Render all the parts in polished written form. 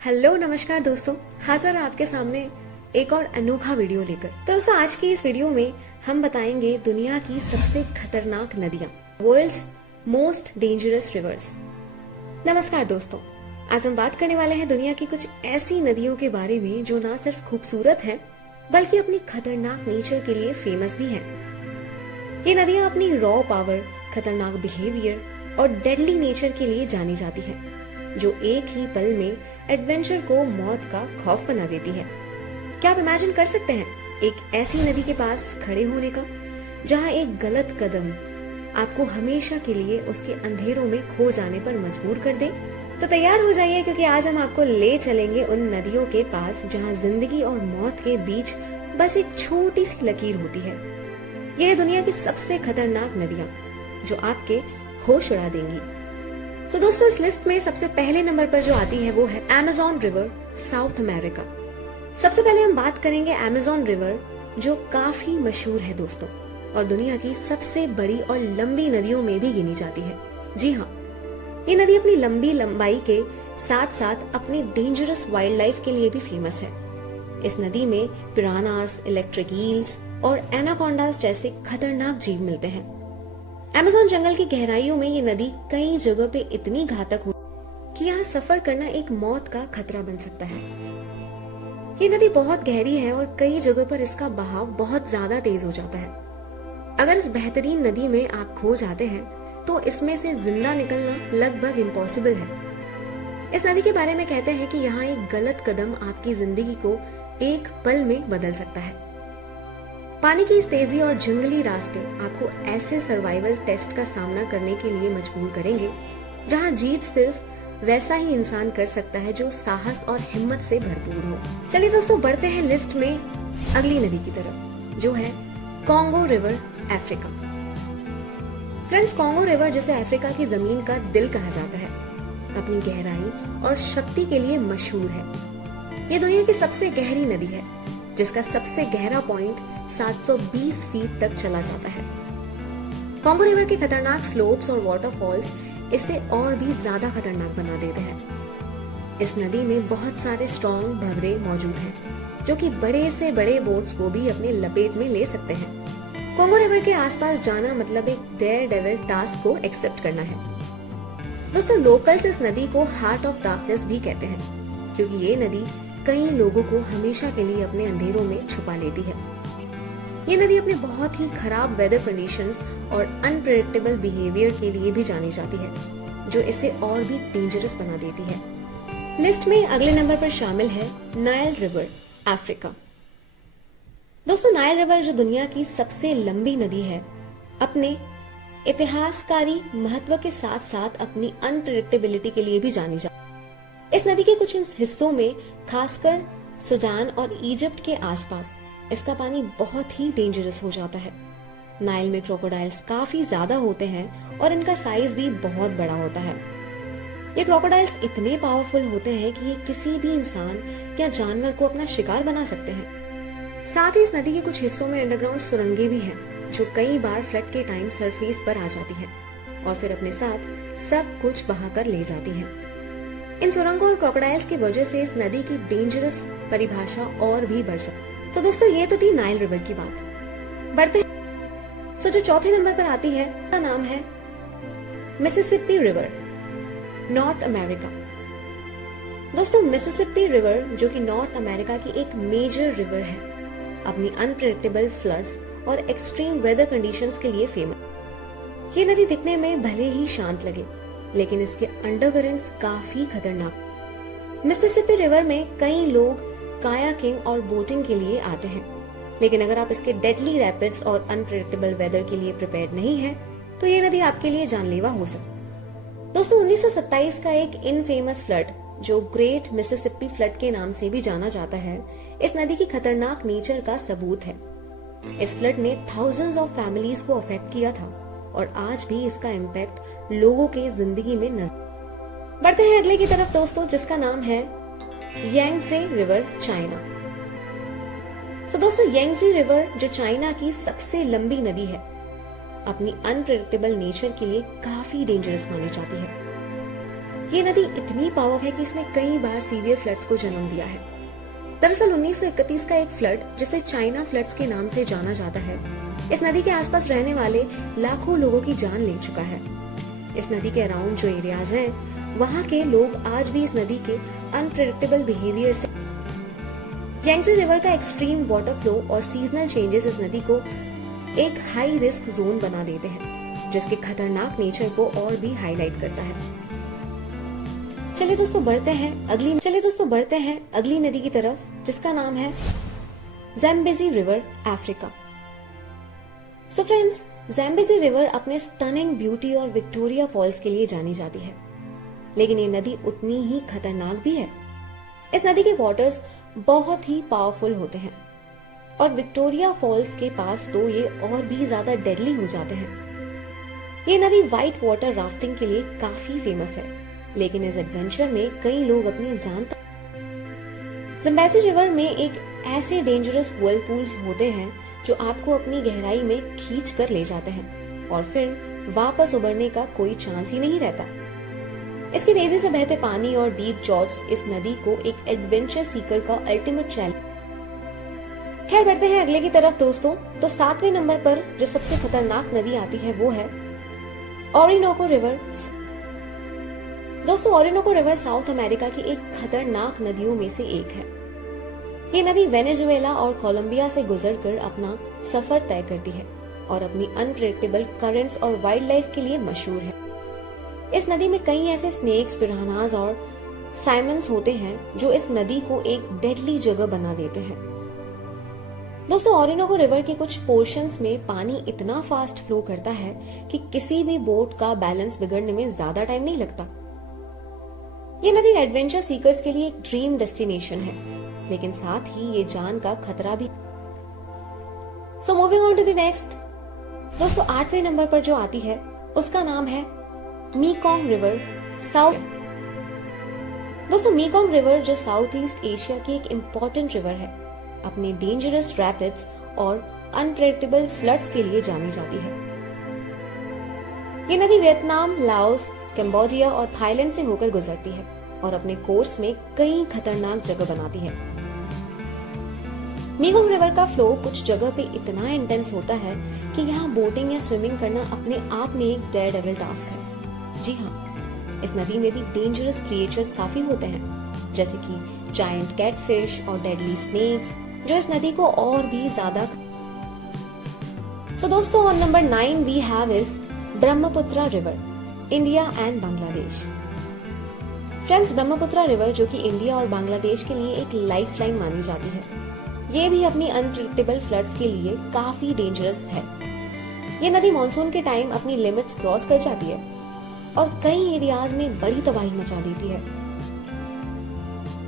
Hello नमस्कार दोस्तों, हाजिर आपके सामने एक और अनोखा वीडियो लेकर। तो दोस्तों आज की इस वीडियो में हम बताएंगे दुनिया की सबसे खतरनाक नदियां, वर्ल्ड्स मोस्ट डेंजरस रिवर्स। नमस्कार दोस्तों, आज हम बात करने वाले हैं दुनिया की कुछ ऐसी नदियों के बारे में जो ना सिर्फ खूबसूरत है बल्कि अपनी खतरनाक नेचर के लिए फेमस भी है। ये नदियां अपनी रॉ पावर, खतरनाक बिहेवियर और डेडली नेचर के लिए जानी जाती है, जो एक ही पल में एडवेंचर को मौत का खौफ बना देती है। क्या आप इमेजिन कर सकते हैं एक ऐसी नदी के पास खड़े होने का, जहां एक गलत कदम आपको हमेशा के लिए उसके अंधेरों में खो जाने पर मजबूर कर दे? तो तैयार हो जाइए, क्योंकि आज हम आपको ले चलेंगे उन नदियों के पास जहां जिंदगी और मौत के बीच बस एक छोटी सी लकीर होती है। ये है दुनिया की सबसे खतरनाक नदियां जो आपके होश उड़ा देंगी। तो दोस्तों इस लिस्ट में सबसे पहले नंबर पर जो आती है वो है अमेज़न रिवर, साउथ अमेरिका। सबसे पहले हम बात करेंगे अमेज़न रिवर, जो काफी मशहूर है दोस्तों, और दुनिया की सबसे बड़ी और लंबी नदियों में भी गिनी जाती है। जी हाँ, ये नदी अपनी लंबी लंबाई के साथ साथ अपनी डेंजरस वाइल्ड लाइफ के लिए भी फेमस है। इस नदी में पिरानास, इलेक्ट्रिक ईल्स और एनाकोंडास जैसे खतरनाक जीव मिलते हैं। अमेज़न जंगल की गहराइयों में ये नदी कई जगह पे इतनी घातक हो कि यहाँ सफर करना एक मौत का खतरा बन सकता है। ये नदी बहुत गहरी है और कई जगह पर इसका बहाव बहुत ज्यादा तेज हो जाता है। अगर इस बेहतरीन नदी में आप खो जाते हैं तो इसमें से जिंदा निकलना लगभग इम्पॉसिबल है। इस नदी के बारे में कहते हैं कि यहाँ एक गलत कदम आपकी जिंदगी को एक पल में बदल सकता है। पानी की इस तेजी और जंगली रास्ते आपको ऐसे सर्वाइवल टेस्ट का सामना करने के लिए मजबूर करेंगे जहां जीत सिर्फ वैसा ही इंसान कर सकता है जो साहस और हिम्मत से भरपूर हो। चलिए दोस्तों बढ़ते हैं लिस्ट में अगली नदी की तरफ, जो है Congo river, Africa. Friends, Congo river जिसे अफ्रीका की जमीन का दिल कहा जाता है, अपनी गहराई और शक्ति के लिए मशहूर है। ये दुनिया की सबसे गहरी नदी है, जिसका सबसे गहरा पॉइंट 720 फीट तक चला जाता है। कॉन्गो रिवर के खतरनाक स्लोप्स और वाटरफॉल्स इसे और भी ज्यादा खतरनाक बना देते हैं। इस नदी में बहुत सारे स्ट्रॉन्ग भंवरे मौजूद हैं, जो कि बड़े से बड़े बोट्स को भी अपने लपेट में ले सकते हैं। कॉन्गो रिवर के आसपास जाना मतलब एक डेयर डेविल टास्क को एक्सेप्ट करना है। दोस्तों लोकल्स इस नदी को हार्ट ऑफ डार्कनेस भी कहते हैं, क्योंकि ये नदी कई लोगों को हमेशा के लिए अपने अंधेरों में छुपा लेती है। ये नदी अपने बहुत ही खराब वेदर कंडीशंस और अनप्रेडिक्टेबल बिहेवियर के लिए भी जानी जाती है, जो इसे और भी डेंजरस बना देती है। लिस्ट में अगले नंबर पर शामिल है नाइल रिवर, अफ्रीका। दोस्तों नाइल रिवर जो दुनिया की सबसे लंबी नदी है, अपने इतिहासकारी महत्व के साथ साथ अपनी अनप्रेडिक्टेबिलिटी के लिए भी जानी जाती है। इस नदी के कुछ हिस्सों में, खासकर सुडान और इजिप्ट के आसपास, इसका पानी बहुत ही डेंजरस हो जाता है। नाइल में क्रोकोडाइल्स काफी ज्यादा होते हैं और इनका साइज भी बहुत बड़ा होता है। ये क्रोकोडाइल्स इतने पावरफुल होते हैं कि ये किसी भी इंसान या जानवर को अपना शिकार बना सकते हैं। साथ ही इस नदी के कुछ हिस्सों में अंडरग्राउंड सुरंगें भी हैं, जो कई बार फ्लड के टाइम सरफेस पर आ जाती हैं और फिर अपने साथ सब कुछ बहाकर ले जाती हैं। इन सुरंगों और क्रोकोडाइल्स की वजह से इस नदी की डेंजरस परिभाषा और भी बढ़ सकती है। तो दोस्तों ये तो थी नाइल रिवर की बात। बढ़ते हैं। जो चौथे नंबर पर आती है, उसका नाम है मिसिसिपी रिवर, नॉर्थ अमेरिका। दोस्तों मिसिसिपी रिवर, जो कि नॉर्थ अमेरिका की एक मेजर रिवर है, अपनी अनप्रेडिक्टेबल फ्लड्स और एक्सट्रीम वेदर कंडीशंस के लिए फेमस। ये नदी दिखने में भले ही शांत लगे, लेकिन इसके अंडरकरेंट्स काफी खतरनाक। मिसिसिपी रिवर में कई लोग कायाकिंग और बोटिंग के लिए आते हैं, लेकिन अगर आप इसके डेडली रैपिड्स और अनप्रेडिक्टेबल वेदर के लिए प्रिपेयर्ड नहीं है तो ये नदी आपके लिए जानलेवा हो सकती है। दोस्तों 1927 का एक इनफेमस फ्लड, जो ग्रेट मिसिसिपी फ्लड के नाम से भी जाना जाता है, इस नदी की खतरनाक नेचर का सबूत है। इस फ्लड ने थाउजेंड्स ऑफ फैमिलीज को अफेक्ट किया था और आज भी इसका इम्पैक्ट लोगों के जिंदगी में नजर। बढ़ते हैं अगले की तरफ दोस्तों, जिसका नाम है यांगजे रिवर, चाइना। दोस्तों यांगजे रिवर, जो चाइना की सबसे लंबी नदी है, अपनी अनप्रेडिक्टेबल नेचर के लिए काफी डेंजरस मानी जाती है। ये नदी इतनी पावरफुल है कि इसने कई बार सीवियर फ्लड्स को जन्म दिया है। दरअसल 1931 का एक फ्लड, जिसे चाइना फ्लड्स के नाम से जाना जाता है, इस नदी के आसपास रहने वाले लाखों लोगों की जान ले चुका है। इस नदी के अराउंड जो एरियाज हैं, वहाँ के लोग आज भी इस नदी के अनप्रेडिक्टेबल बिहेवियर से यांगत्से रिवर का एक्सट्रीम वाटर फ्लो और सीजनल चेंजेस इस नदी को एक हाई रिस्क जोन बना देते हैं, जो इसके खतरनाक नेचर को और भी हाईलाइट करता है। चलिए दोस्तों बढ़ते हैं अगली नदी की तरफ, जिसका नाम है Zambezi river, Africa. So friends, Zambezi river अपने स्टनिंग ब्यूटी और विक्टोरिया फॉल्स के लिए जानी जाती है, लेकिन ये नदी उतनी ही खतरनाक भी है। इस नदी के वाटर्स बहुत ही पावरफुल होते हैं और विक्टोरिया फॉल्स के पास तो ये और भी ज्यादा डेडली हो जाते हैं। ये नदी व्हाइट वाटर राफ्टिंग के लिए काफी फेमस है, लेकिन इस एडवेंचर में कई लोग अपनी जान ज़ैम्बेज़ी रिवर में एक ऐसे डेंजरस व्हर्लपूल्स होते हैं जो आपको अपनी गहराई में खींच कर ले जाते हैं और फिर वापस उबरने का कोई चांस ही नहीं रहता। इसके तेजी से बहते पानी और डीप जॉर्ज इस नदी को एक एडवेंचर सीकर का अल्टीमेट चैलेंज। खैर बढ़ते हैं अगले की तरफ दोस्तों। तो 7वें नंबर पर जो सबसे खतरनाक नदी आती है वो है ओरिनोको रिवर। दोस्तों, ओरिनोको रिवर साउथ अमेरिका की एक खतरनाक नदियों में से एक है। ये नदी वेनेजुएला और कोलंबिया से गुजरकर अपना सफर तय करती है और अपनी अनप्रेडिक्टेबल करंट्स और वाइल्ड लाइफ के लिए मशहूर है। इस नदी में कई ऐसे स्नेक्स, पिरानाज और साइमन्स होते हैं जो इस नदी को एक डेडली जगह बना देते हैं। दोस्तों, ओरिनोको रिवर के कुछ पोर्शंस में पानी इतना फास्ट फ्लो करता है कि किसी भी बोट का बैलेंस बिगड़ने में ज्यादा टाइम नहीं लगता। ये नदी एडवेंचर सीकर्स के लिए एक ड्रीम डेस्टिनेशन है, लेकिन साथ ही ये जान का खतरा भी। So moving on to the next. दोस्तों, 8वें नंबर पर जो आती है उसका नाम है मेकोंग रिवर, साउथ। दोस्तों, मेकोंग रिवर जो साउथ ईस्ट एशिया की एक इम्पोर्टेंट रिवर है, अपने डेंजरस रैपिड्स और अनप्रेडिक्टेबल फ्लड्स के लिए जानी जाती है। ये नदी वियतनाम, लाओस, कंबोडिया और थाईलैंड से होकर गुजरती है और अपने कोर्स में कई खतरनाक जगह बनाती है। मेकोंग रिवर का फ्लो कुछ जगह पे इतना इंटेंस होता है कि यहाँ बोटिंग या स्विमिंग करना अपने आप में एक डेयर डेविल टास्क है। जी हाँ, इस नदी में भी डेंजरस क्रिएचर्स काफी होते हैं, जैसे कि जायंट कैटफिश और डेडली स्नेक्स, जो इस नदी को और भी ज्यादा। सो दोस्तों, on number 9 we have is Brahmaputra river, India and Bangladesh. Friends, Brahmaputra river जो कि इंडिया और बांग्लादेश के लिए एक लाइफलाइन मानी जाती है, ये भी अपनी अनप्रेडिक्टेबल फ्लड्स के लिए काफी डेंजरस है। ये नदी मॉनसून के टाइम अपनी लिमिट्स क्रॉस कर जाती है और कई एरियाज में बड़ी तबाही मचा देती है।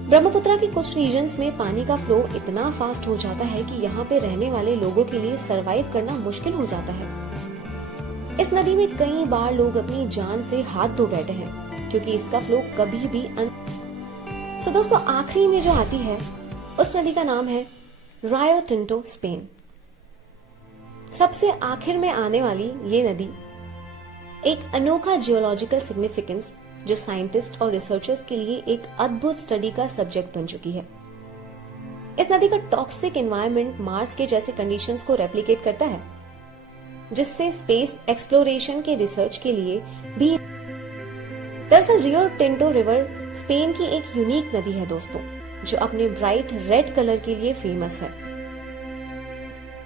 ब्रह्मपुत्र के कुछ रीजन्स में पानी का फ्लो इतना फास्ट हो जाता है कि यहाँ पे रहने वाले लोगों के लिए सरवाइव करना मुश्किल हो जाता है। इस नदी में कई बार लोग अपनी जान से हाथ धो बैठे हैं, क्योंकि इसका फ्लो कभी भी सो दोस्तों, आखिरी में जो आती है उस नदी का नाम है रायो टिंटो, स्पेन। सबसे आखिर में आने वाली ये नदी एक अनोखा जियोलॉजिकल सिग्निफिकेंस, जो साइंटिस्ट और रिसर्चर्स के लिए एक अद्भुत स्टडी का सब्जेक्ट बन चुकी है। इस नदी का टॉक्सिक एनवायरनमेंट मार्स के जैसे कंडीशंस को रेप्लिकेट करता है, जिससे स्पेस एक्सप्लोरेशन के रिसर्च के लिए भी। दरअसल रियो टिंटो रिवर स्पेन की एक यूनिक नदी है दोस्तों, जो अपने ब्राइट रेड कलर के लिए फेमस है।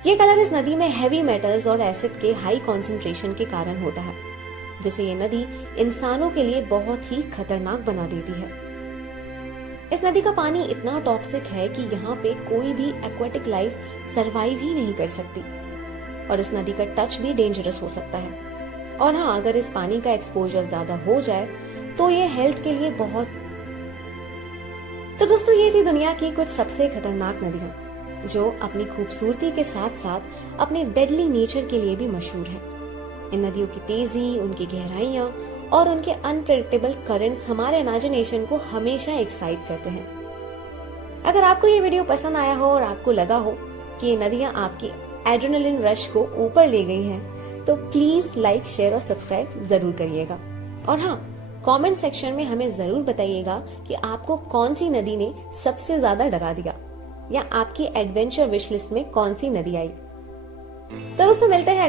ये कलर इस नदी में हैवी मेटल्स और एसिड के हाई कॉन्सेंट्रेशन के कारण होता है, जिसे ये नदी इंसानों के लिए बहुत ही खतरनाक बना देती है। इस नदी का पानी इतना टॉक्सिक है कि यहाँ पे कोई भी एक्वेटिक लाइफ सरवाइव ही नहीं कर सकती, और इस नदी का टच भी डेंजरस हो सकता है। और हाँ, अगर इस पानी का एक्सपोजर ज्यादा हो जाए तो ये हेल्थ के लिए बहुत। तो दोस्तों, ये थी दुनिया की कुछ सबसे खतरनाक नदियां, जो अपनी खूबसूरती के साथ साथ अपने डेडली नेचर के लिए भी मशहूर है। इन नदियों की तेजी, उनकी गहराइयां और उनके अनप्रेडिक्टेबल करंट्स हमारे इमेजिनेशन को हमेशा एक्साइट करते हैं। अगर आपको ये वीडियो पसंद आया हो और आपको लगा हो कि ये नदियां आपकी एड्रेनलिन रश को ऊपर ले गई हैं, तो प्लीज लाइक, शेयर और सब्सक्राइब जरूर करिएगा। और हाँ, कमेंट सेक्शन में हमें जरूर बताइएगा कि आपको कौन सी नदी ने सबसे ज्यादा डरा दिया, या आपकी एडवेंचर विश लिस्ट में कौन सी नदी आई। तो दोस्तों मिलते हैं